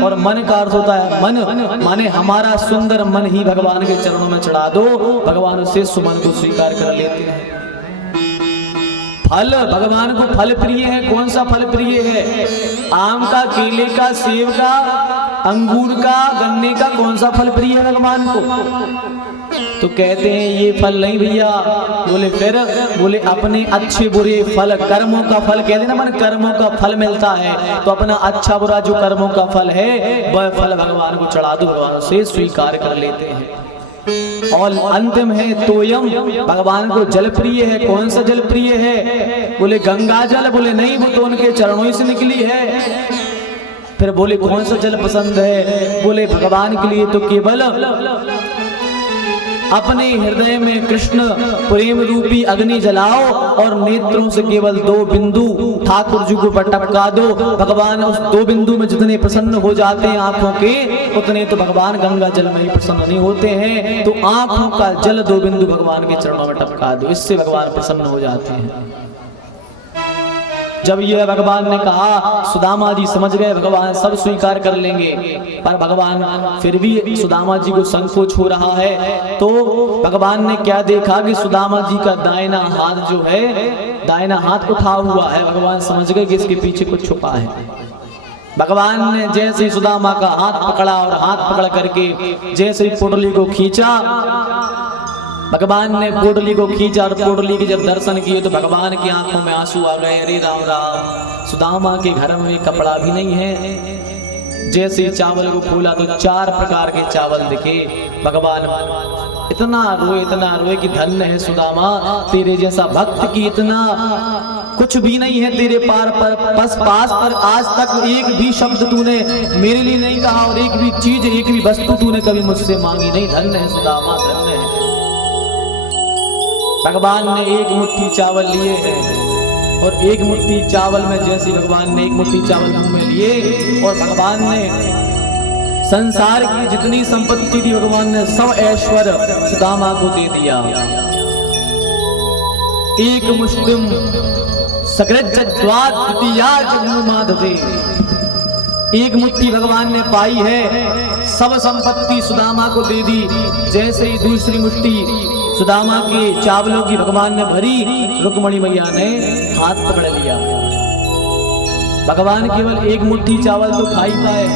और मन का अर्थ होता है मन, माने हमारा सुंदर मन ही भगवान के चरणों में चढ़ा दो, भगवान उससे सुमन को स्वीकार कर लेते हैं। फल, भगवान को फल प्रिय है। कौन सा फल प्रिय है? आम का, केले का, सेब का, अंगूर का, गन्ने का, कौन सा फल प्रिय है भगवान को? तो कहते हैं ये फल नहीं भैया। बोले फिर? बोले अपने अच्छे बुरे फल, कर्मों का फल, कहते ना मन कर्मों का फल मिलता है, तो अपना अच्छा बुरा जो कर्मों का फल है वह फल भगवान को चढ़ा दो, भगवान से स्वीकार कर लेते हैं। और अंतिम है तोयम, भगवान को जल प्रिय है। कौन सा जल प्रिय है? बोले गंगा जल। बोले नहीं, वो तो उनके चरणों से निकली है। फिर बोले कौन सा जल पसंद है? बोले भगवान के लिए तो केवल अपने हृदय में कृष्ण प्रेम रूपी अग्नि जलाओ और नेत्रों से केवल 2 बिंदु ठाकुर जी को टपका दो। भगवान उस 2 बिंदु में जितने प्रसन्न हो जाते हैं आंखों के, उतने तो भगवान गंगा जल में ही प्रसन्न नहीं होते हैं। तो आंखों का जल 2 बिंदु भगवान के चरणों में टपका दो, इससे भगवान प्रसन्न हो जाते हैं। जब यह भगवान ने कहा, सुदामा जी समझ गए भगवान सब स्वीकार कर लेंगे, पर भगवान फिर भी सुदामा जी को संकोच हो रहा है। तो भगवान ने क्या देखा कि सुदामा जी का दाहिना हाथ जो है, दाहिना हाथ उठा हुआ है। भगवान समझ गए कि इसके पीछे कुछ छुपा है। भगवान ने जैसे ही सुदामा का हाथ पकड़ा और हाथ पकड़ करके जैसे ही पोटली को खींचा, भगवान ने पोटली को खींचा और पोटली के जब दर्शन किए तो भगवान की आंखों में आंसू आ गए। अरे राम राम, सुदामा के घर में कपड़ा भी नहीं है। जैसे ही चावल को खोला तो 4 प्रकार के चावल दिखे। भगवान इतना रोए कि धन्य है सुदामा, तेरे जैसा भक्त की इतना कुछ भी नहीं है तेरे पास पर आज तक एक भी शब्द तूने मेरे लिए नहीं कहा और एक भी चीज, एक भी वस्तु तूने कभी मुझसे मांगी नहीं। धन्य है सुदामा, धन्य है। भगवान ने एक मुट्ठी चावल लिए हैं और एक मुट्ठी चावल में जैसे भगवान ने एक मुट्ठी चावल मुंह में लिए और भगवान ने संसार की जितनी संपत्ति थी भगवान ने सब ऐश्वर्य सुदामा को दे दिया। एक मुष्टिम सकृज्जद्वाद द्वितीयाजमुमादते, एक मुट्ठी भगवान ने पाई है, सब संपत्ति सुदामा को दे दी। जैसे ही दूसरी मुट्ठी सुदामा के चावलों की भगवान ने भरी, रुक्मणी मैया ने हाथ पकड़ लिया। भगवान केवल एक मुट्ठी चावल तो खा ही पाए,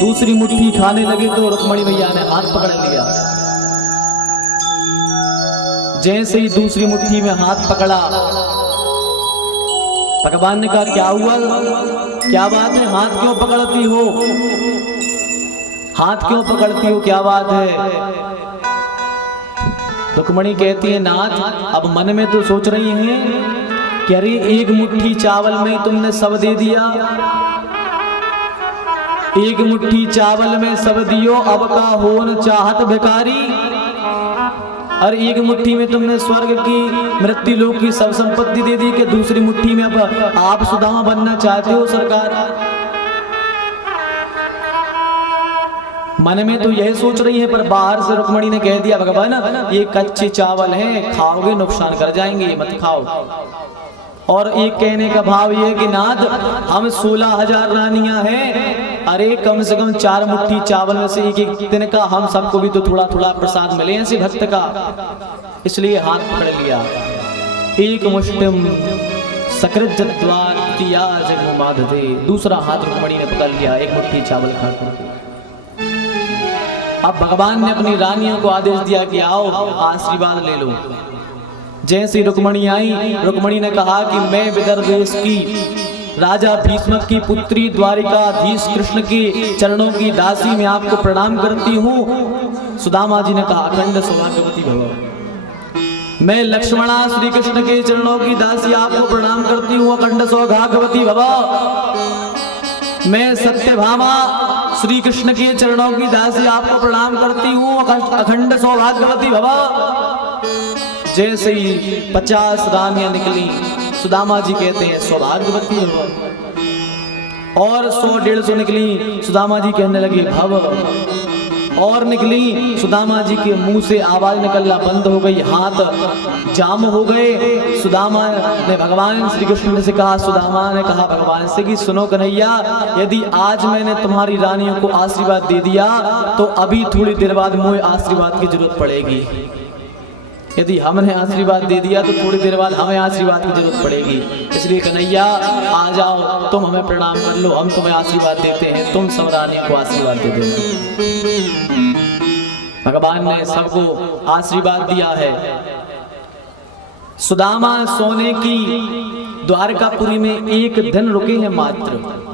दूसरी मुट्ठी खाने लगे तो रुक्मणी मैया ने हाथ पकड़ लिया। जैसे ही दूसरी मुट्ठी में हाथ पकड़ा, भगवान ने कहा क्या हुआ, क्या बात है, हाथ क्यों पकड़ती हो, हाथ क्यों पकड़ती हो, क्या बात है? रुक्मणी कहती है नाथ, अब मन में तो सोच रही हैं कि अरे एक मुट्ठी चावल में तुमने सब दे दिया, एक मुट्ठी चावल में सब दियो, अब का होन चाहत भिखारी। और एक मुट्ठी में तुमने स्वर्ग की, मृत्यु लोक की सब संपत्ति दे दी कि दूसरी मुट्ठी में अब आप सुदामा बनना चाहते हो सरकार। मन में तो यह सोच रही है, पर बाहर से रुक्मणी ने कह दिया भगवान ये कच्चे चावल हैं, खाओगे नुकसान कर जाएंगे, ये मत खाओ। और एक कहने का भाव ये कि नाथ हम 16,000 रानियां हैं, अरे कम से कम 4 मुट्ठी चावल में से एक दिन का हम सबको भी तो थोड़ा थोड़ा प्रसाद मिले ऐसे भक्त का, इसलिए हाथ पकड़ लिया। एक मुष्टिम सकृज्जद्वाद्वितीयाजमुमादते, दूसरा हाथ रुक्मणी ने पकड़ लिया एक मुट्ठी चावल खाकर। अब भगवान ने अपनी रानियों को आदेश दिया कि आओ आशीर्वाद ले लो। जैसे रुक्मणी आई, रुक्मणी ने कहा कि मैं विदर्भ देश की राजा भीष्मक की पुत्री द्वारिकाधीश कृष्ण के चरणों की दासी मैं आपको प्रणाम करती हूँ। सुदामा जी ने कहा अखंड सौभाग्यवती भव। मैं लक्ष्मणा श्री कृष्ण के चरणों की दासी आपको प्रणाम करती हूँ, अखंड सौभाग्यवती भव। मैं सत्यभामा श्री कृष्ण के चरणों की दासी आपको प्रणाम करती हूँ, अखंड सौभाग्यवती भव। जैसे ही 50 रानियां निकली, सुदामा जी कहते हैं सौभाग्यवती भव। और 100-150 निकली, सुदामा जी कहने लगे भव और निकली, सुदामा जी के मुंह से आवाज निकलना बंद हो गई, हाथ जाम हो गए। सुदामा ने भगवान श्री कृष्ण से कहा, सुदामा ने कहा भगवान से कि सुनो कन्हैया, यदि आज मैंने तुम्हारी रानियों को आशीर्वाद दे दिया तो अभी थोड़ी देर बाद मुझे आशीर्वाद की जरूरत पड़ेगी। यदि हमने आशीर्वाद दे दिया तो थोड़ी देर बाद हमें आशीर्वाद की जरूरत पड़ेगी। इसलिए कन्हैया आ जाओ, तुम हमें प्रणाम कर लो, हम तुम्हें आशीर्वाद देते हैं, तुम सब रानी को आशीर्वाद दे दो। भगवान ने सबको आशीर्वाद दिया है। सुदामा सोने की द्वारकापुरी में एक दिन रुके हैं मात्र।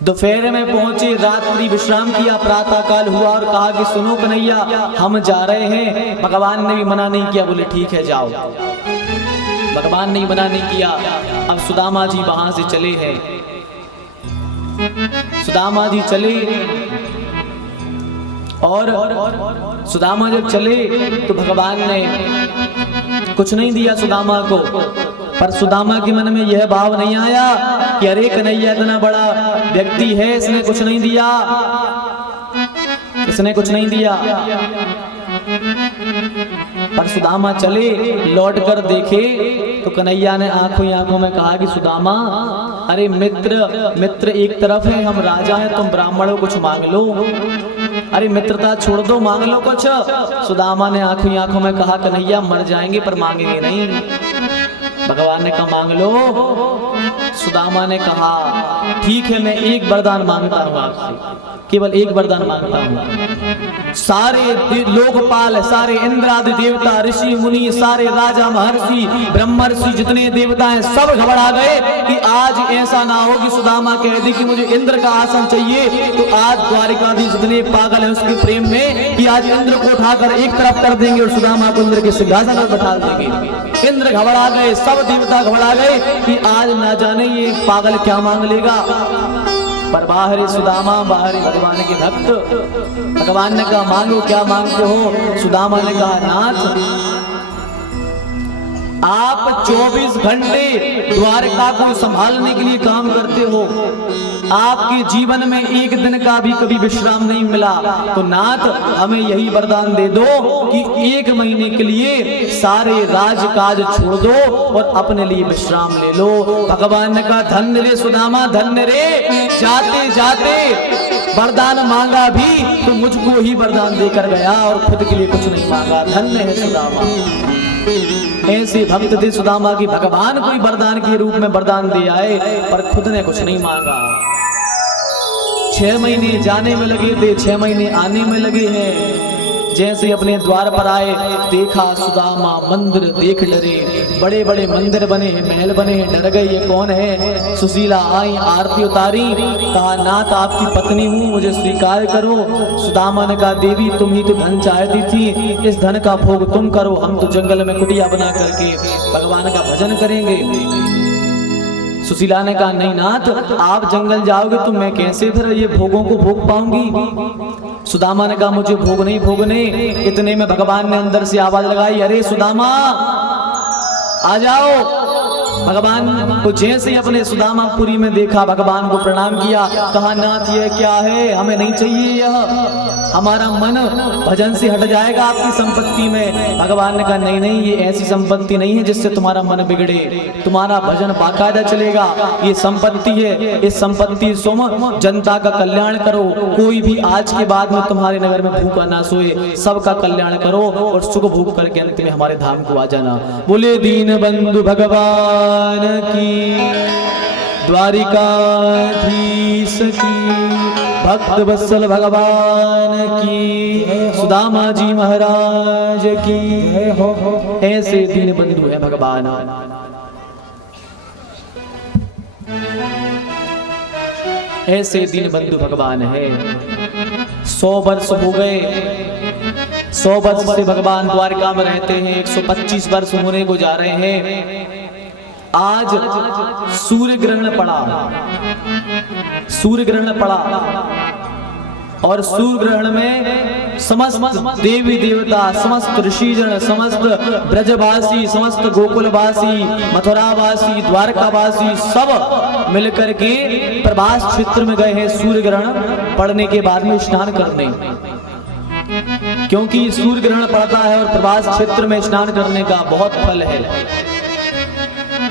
दोपहर में पहुंचे, रात्रि विश्राम किया, प्रातः काल हुआ और कहा कि सुनो कन्हैया, हम जा रहे हैं। भगवान ने भी मना नहीं किया, बोले ठीक है जाओ। भगवान ने मना नहीं किया। अब सुदामा जी वहां से चले हैं। सुदामा जी चले और सुदामा जब चले तो भगवान ने कुछ नहीं दिया सुदामा को, पर सुदामा के मन में यह भाव नहीं आया कि अरे कन्हैया इतना बड़ा व्यक्ति है, इसने कुछ नहीं दिया, इसने कुछ नहीं दिया। पर सुदामा चले, लौट कर देखे तो कन्हैया ने आंखों ही आंखों में कहा कि सुदामा, अरे मित्र एक तरफ है, हम राजा हैं, तुम ब्राह्मण हो, कुछ मांग लो। अरे मित्रता छोड़ दो, मांग लो कुछ। सुदामा ने आंखों ही आंखों में कहा कन्हैया मर जाएंगे पर मांगेंगे नहीं। भगवान ने कहा मांग लो। सुदामा ने कहा ठीक है, मैं एक वरदान मांगता हूं आपसे, केवल एक वरदान मांगता हूं। सारे लोकपाल, सारे इंद्र आदि देवता, ऋषि मुनि, सारे राजा महर्षि ब्रह्मर्षि जितने देवता हैं सब घबरा गए कि आज ऐसा ना हो कि सुदामा कह दे कि मुझे इंद्र का आसन चाहिए, तो आज द्वारिकाधीश जितने पागल हैं उसके प्रेम में कि आज इंद्र को उठाकर एक तरफ कर देंगे और सुदामा को इंद्र के सिंहासन पर बैठा देंगे। इंद्र घबरा गए, सब देवता घबरा गए कि आज ना जाने ये पागल क्या मांग लेगा। पर बाहरी सुदामा, बाहरी भगवान के भक्त। भगवान ने कहा मांगो, क्या मांगते हो? सुदामा ने कहा नाथ, आप 24 घंटे द्वारका को संभालने के लिए काम करते हो, आपके जीवन में एक दिन का भी कभी विश्राम नहीं मिला, तो नाथ हमें यही वरदान दे दो कि 1 महीने के लिए सारे राजकाज छोड़ दो और अपने लिए विश्राम ले लो। भगवान ने कहा धन्य रे सुदामा, धन्य रे, जाते जाते वरदान मांगा भी तो मुझको ही वरदान देकर गया और खुद के लिए कुछ नहीं मांगा। धन्य है सुदामा। ऐसे भक्त थे सुदामा की, भगवान कोई वरदान के रूप में वरदान दे आए पर खुद ने कुछ नहीं मांगा। 6 महीने जाने में लगे थे, 6 महीने आने में लगे हैं। जैसे अपने द्वार पर आए, देखा सुदामा मंदिर देख डरे, बड़े बड़े मंदिर बने हैं, महल बने हैं, डर गए ये कौन है। सुशीला आई, आरती उतारी, कहा नाथ आपकी पत्नी हूँ, मुझे स्वीकार करो। सुदामा ने कहा देवी तुम ही तो धन चाहती थी, इस धन का भोग तुम करो, हम तो जंगल में कुटिया बना करके भगवान का भजन करेंगे। सुशीला ने कहा नहीं नाथ, आप जंगल जाओगे तो मैं कैसे फिर ये भोगों को भोग पाऊंगी। सुदामा ने कहा मुझे भोग नहीं भोगने। इतने में भगवान ने अंदर से आवाज लगाई, अरे सुदामा आ जाओ। भगवान को जैसे अपने सुदामापुरी में देखा, भगवान को प्रणाम किया, कहा नाथ ये क्या है, हमें नहीं चाहिए यह, हमारा मन भजन से हट जाएगा आपकी संपत्ति में। भगवान ने कहा नहीं नहीं, ये ऐसी संपत्ति नहीं है जिससे तुम्हारा मन बिगड़े, तुम्हारा भजन बाकायदा चलेगा। ये संपत्ति है, इस संपत्ति सोम जनता का कल्याण करो, कोई भी आज के बाद में तुम्हारे नगर में भूखा ना सोए, सबका कल्याण करो और सुख भोग करके अंत में हमारे धाम को आ जाना। बोले दीन बंधु भगवान की, द्वारिकाधीश की, भक्त वत्सल भगवान की, सुदामा जी महाराज की। ऐसे दीन बंधु है भगवान। ऐसे दीन बंधु भगवान है। 100 वर्ष हो गए, 100 वर्ष से भगवान द्वारका में रहते हैं, 125 वर्ष होने को जा रहे हैं। आज सूर्य ग्रहण पड़ा, सूर्य ग्रहण पड़ा और सूर्य ग्रहण में समस्त देवी देवता, समस्त ऋषिजन, समस्त ब्रजवासी, समस्त गोकुलवासी, मथुरावासी, द्वारकावासी सब मिलकर के प्रभास क्षेत्र में गए हैं सूर्य ग्रहण पड़ने के बाद में स्नान करने। क्योंकि सूर्य ग्रहण पड़ता है और प्रभास क्षेत्र में स्नान करने का बहुत फल है।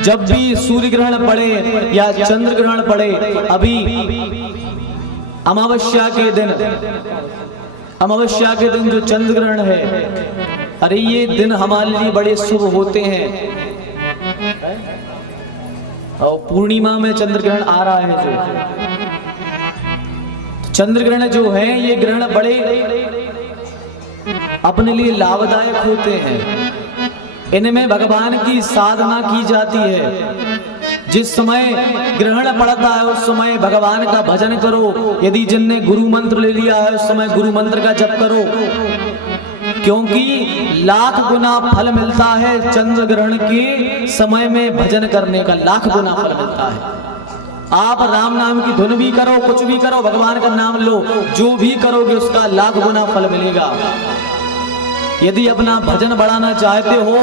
जब भी सूर्य ग्रहण पड़े या चंद्र ग्रहण पड़े, अभी अमावस्या के दिन जो चंद्र ग्रहण है, अरे ये दिन हमारे लिए बड़े शुभ होते हैं। और पूर्णिमा में चंद्र ग्रहण आ रहा है, जो चंद्र ग्रहण जो है, ये ग्रहण बड़े अपने लिए लाभदायक होते हैं। इनमें भगवान की साधना की जाती है। जिस समय ग्रहण पड़ता है उस समय भगवान का भजन करो। यदि जिनने गुरु मंत्र ले लिया है उस समय गुरु मंत्र का जप करो, क्योंकि लाख गुना फल मिलता है चंद्र ग्रहण के समय में भजन करने का, लाख गुना फल मिलता है। आप राम नाम की धुन भी करो, कुछ भी करो, भगवान का नाम लो, जो भी करोगे उसका लाख गुना फल मिलेगा। यदि अपना भजन बढ़ाना चाहते हो,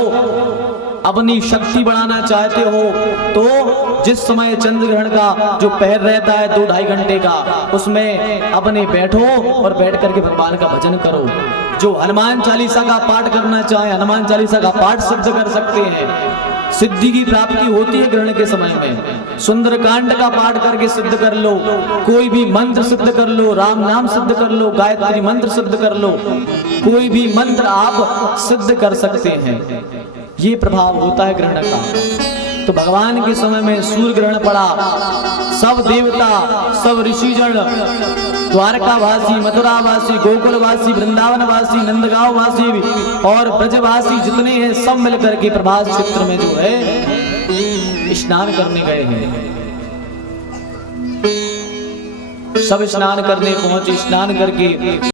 अपनी शक्ति बढ़ाना चाहते हो, तो जिस समय चंद्र ग्रहण का जो पहर रहता है 2-2.5 घंटे का, उसमें अपने बैठो और बैठ करके भगवान का भजन करो। जो हनुमान चालीसा का पाठ करना चाहे, हनुमान चालीसा का पाठ सिद्ध कर सकते हैं। सिद्धि की प्राप्ति होती है ग्रहण के समय में। सुंदरकांड का पाठ करके सिद्ध कर लो, कोई भी मंत्र सिद्ध कर लो, राम नाम सिद्ध कर लो, गायत्री मंत्र सिद्ध कर लो, कोई भी मंत्र आप सिद्ध कर सकते हैं। ये प्रभाव होता है ग्रहण का। तो भगवान के समय में सूर्य ग्रहण पड़ा, सब देवता, सब ऋषिजन, द्वारकावासी, मथुरावासी, गोकुलवासी, वृंदावनवासी, नंदगांववासी और ब्रजवासी जितने हैं, सब मिलकर के प्रभास क्षेत्र में जो है स्नान करने गए हैं। सब स्नान करने पहुंचे, स्नान करके